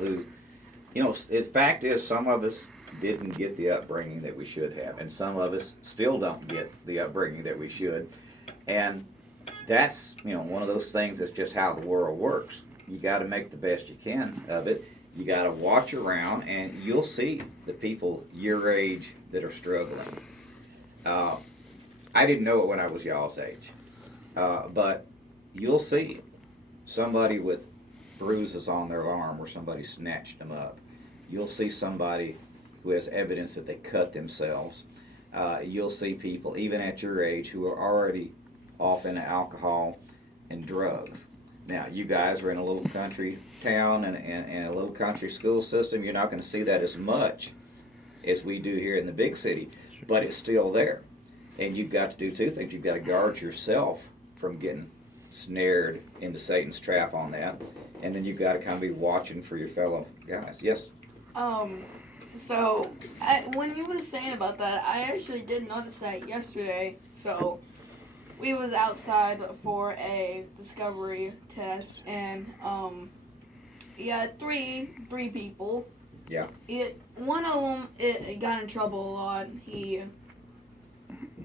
who, the fact is some of us didn't get the upbringing that we should have, and some of us still don't get the upbringing that we should. And that's, one of those things that's just how the world works. You got to make the best you can of it. You got to watch around, and you'll see the people your age that are struggling. I didn't know it when I was y'all's age, but you'll see somebody with bruises on their arm where somebody snatched them up. You'll see somebody who has evidence that they cut themselves. You'll see people, even at your age, who are already off into alcohol and drugs. Now, you guys are in a little country town and a little country school system. You're not going to see that as much as we do here in the big city, but it's still there. And you've got to do two things. You've got to guard yourself from getting snared into Satan's trap on that, and then you've got to kind of be watching for your fellow guys. Yes? So, when you was saying about that, I actually did notice that yesterday. So, we was outside for a discovery test, and you had three people. Yeah. One of them it got in trouble a lot.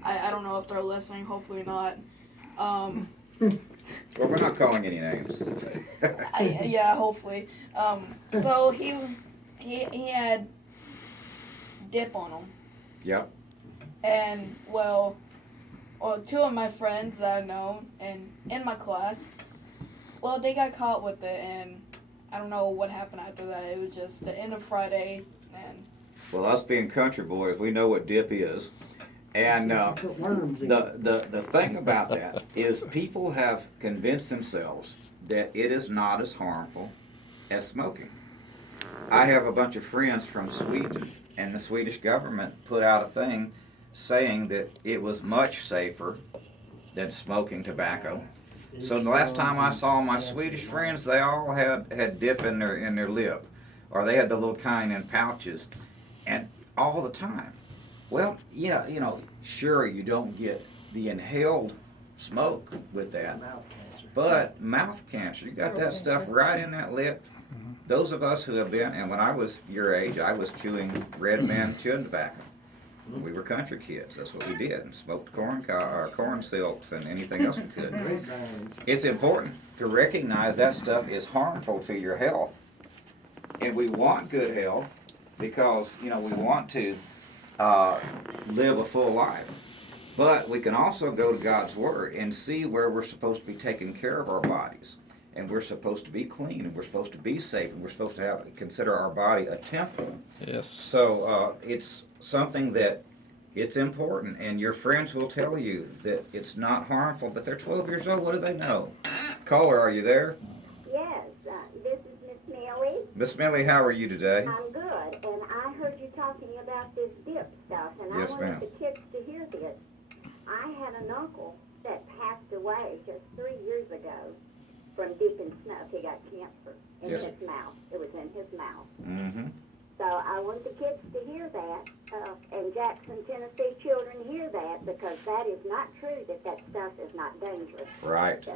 I don't know if they're listening. Hopefully not. Well, we're not calling any names. Yeah, hopefully. So he had dip on him. Yep. And well, two of my friends that I know and in my class, well, they got caught with it, and I don't know what happened after that. It was just the end of Friday, and. Well, us being country boys, we know what dip is. And the thing about that is people have convinced themselves that it is not as harmful as smoking. I have a bunch of friends from Sweden, and the Swedish government put out a thing saying that it was much safer than smoking tobacco. So the last time I saw my Swedish friends, they all had dip in their lip, or they had the little kind in pouches, and all the time. Well, yeah, sure, you don't get the inhaled smoke with that, but mouth cancer, you got that stuff right in that lip. Those of us who have been, and when I was your age, I was chewing red man chewing tobacco. We were country kids. That's what we did, and smoked corn silks and anything else we could. It's important to recognize that stuff is harmful to your health, and we want good health because we want to live a full life. But we can also go to God's Word and see where we're supposed to be taking care of our bodies. And we're supposed to be clean, and we're supposed to be safe, and we're supposed to consider our body a temple. Yes. So it's something that it's important, and your friends will tell you that it's not harmful, but they're 12 years old. What do they know? Caller, are you there? Yes, this is Miss Millie. Miss Millie, how are you today? I'm good, and I heard you talking about this dip stuff, and Yes, I wanted ma'am. the kids to hear this. I had an uncle that passed away just 3 years ago from dipping snuff. He got cancer in Yes. his mouth. It was in his mouth. Mm-hmm. So I want the kids to hear that, and Jackson, Tennessee children hear that, because that is not true that stuff is not dangerous. Right.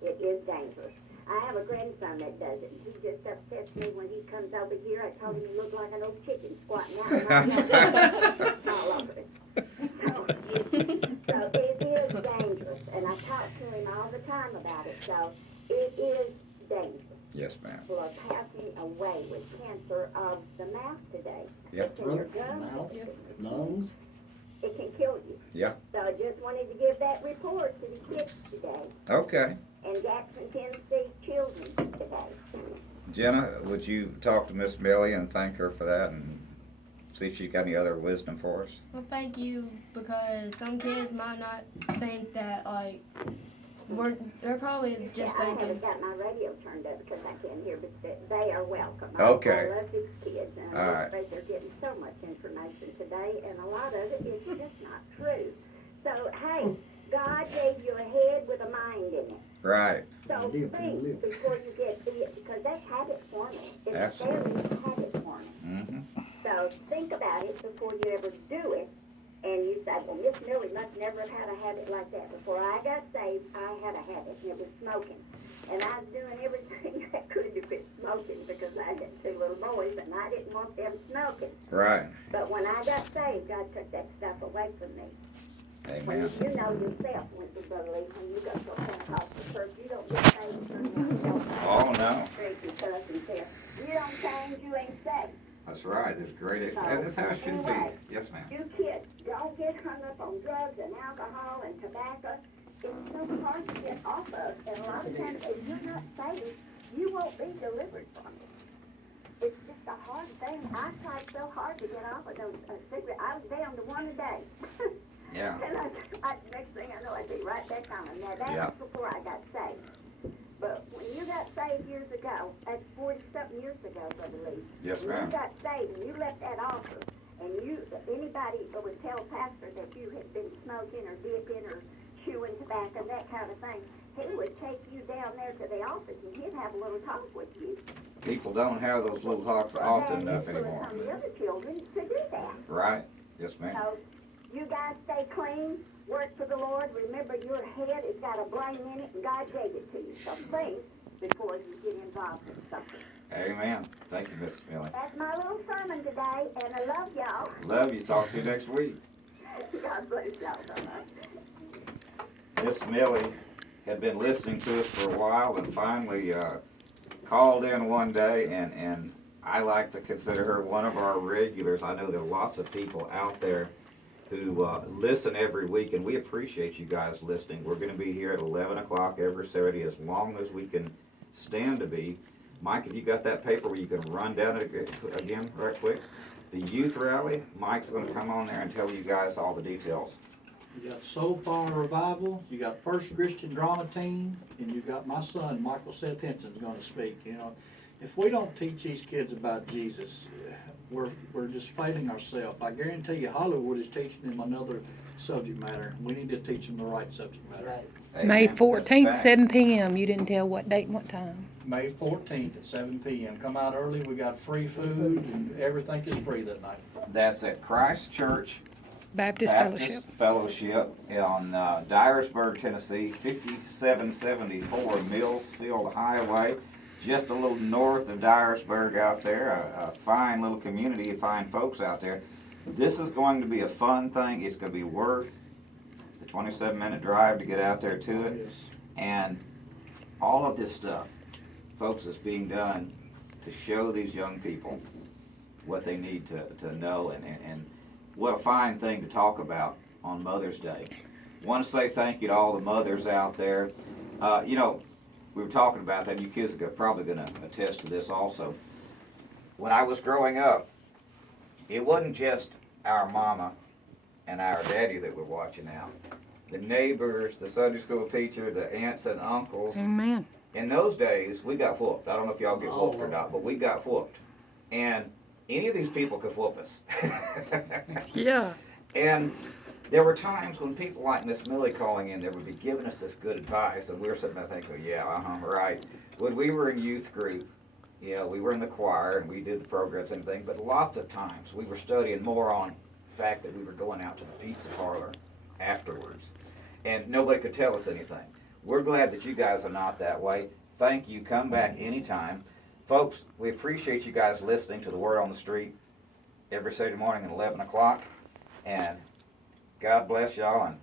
It is dangerous. I have a grandson that does it. He just upsets me when he comes over here. I told him he looked like an old chicken squatting out all over it. So it is dangerous, and I talk to him all the time about it. So it is dangerous. Yes, ma'am. People are passing away with cancer of the mouth today. Yep. It's in your gums. Mouth, lungs. It can kill you. Yeah. So I just wanted to give that report to the kids today, Okay. and Jackson, Tennessee children today. Jenna, would you talk to Miss Millie and thank her for that and see if she's got any other wisdom for us? Well, thank you, because some kids might not think that, they're probably just I thinking. haven't got my radio turned up because I can't hear, but they are welcome. Okay. I love these kids, and All right. they're getting so much information today, and a lot of it is just not true. So, hey, God gave you a head with a mind in it. Right. So think before you get it, because that's habit forming. It's Absolutely. very habit forming. Mm-hmm. So think about it before you ever do it, And you say, well, Miss Millie must never have had a habit like that. Before I got saved, I had a habit, and it was smoking. And I was doing everything I could to quit smoking because I had 2 little boys, and I didn't want them smoking. Right. But when I got saved, God took that stuff away from me. When Amen. you know yourself, when you go to a Pentecostal church, you don't get saved from yourself. Oh, no. Crazy cousin said, you don't change, you ain't saved. That's right. There's great. That's how it should be. Yes, ma'am. You kids, don't get hung up on drugs and alcohol and tobacco. It's so hard to get off of. And a lot of times, if you're not saved, you won't be delivered from it. It's just a hard thing. I tried so hard to get off of those cigarettes. I was down to 1 a day. Yeah. And next thing I know, I'd be right back on them. Now, that was before I got saved. But when you got saved years ago, that's 40-something years ago, Brother Lee. Yes, when ma'am. you got saved and you left that altar, and anybody would tell pastor that you had been smoking or dipping or chewing tobacco, that kind of thing, he would take you down there to the office and he'd have a little talk with you. People don't have those little talks often enough anymore. Some of the other children to do that. Right. Yes, ma'am. So, you guys stay clean, work for the Lord. Remember, your head has got a brain in it, and God gave it to you. So think before you get involved in something. Amen. Thank you, Miss Millie. That's my little sermon today, and I love y'all. Love you. Talk to you next week. God bless y'all so much. Miss Millie had been listening to us for a while and finally called in one day, and I like to consider her one of our regulars. I know there are lots of people out there who listen every week, and we appreciate you guys listening. We're going to be here at 11 o'clock every Saturday as long as we can stand to be. Mike, have you got that paper where you can run down it again right quick? The youth rally, Mike's going to come on there and tell you guys all the details. You got Soul Fire Revival, you got First Christian Drama Team, and you got my son, Michael Seth Henson's going to speak. You know, if we don't teach these kids about Jesus, we're just failing ourselves. I guarantee you Hollywood is teaching them another subject matter. We need to teach them the right subject matter. May Amen. 14th, That's 7 p.m. You didn't tell what date and what time. May 14th at 7 p.m. Come out early. We got free food and everything is free that night. That's at Christ Church Baptist Fellowship. Fellowship on Dyersburg, Tennessee, 5774 Millsfield Highway, just a little north of Dyersburg out there. A fine little community, fine folks out there. This is going to be a fun thing. It's going to be worth the 27-minute drive to get out there to it. Yes. And all of this stuff, folks, is being done to show these young people what they need to know, and what a fine thing to talk about on Mother's Day. Want to say thank you to all the mothers out there. You know, we were talking about that. You kids are probably going to attest to this also. When I was growing up, it wasn't just our mama and our daddy that were watching out. The neighbors, the Sunday school teacher, the aunts and uncles. Amen. In those days, we got whooped. I don't know if y'all get whooped or not, but we got whooped. And any of these people could whoop us. Yeah. And there were times when people like Miss Millie calling in, they would be giving us this good advice, and we were sitting there thinking, yeah, right. When we were in youth group, you know, we were in the choir and we did the programs and everything, but lots of times we were studying more on the fact that we were going out to the pizza parlor afterwards. And nobody could tell us anything. We're glad that you guys are not that way. Thank you. Come back anytime. Folks, we appreciate you guys listening to the Word on the Street every Saturday morning at 11 o'clock. And God bless y'all, and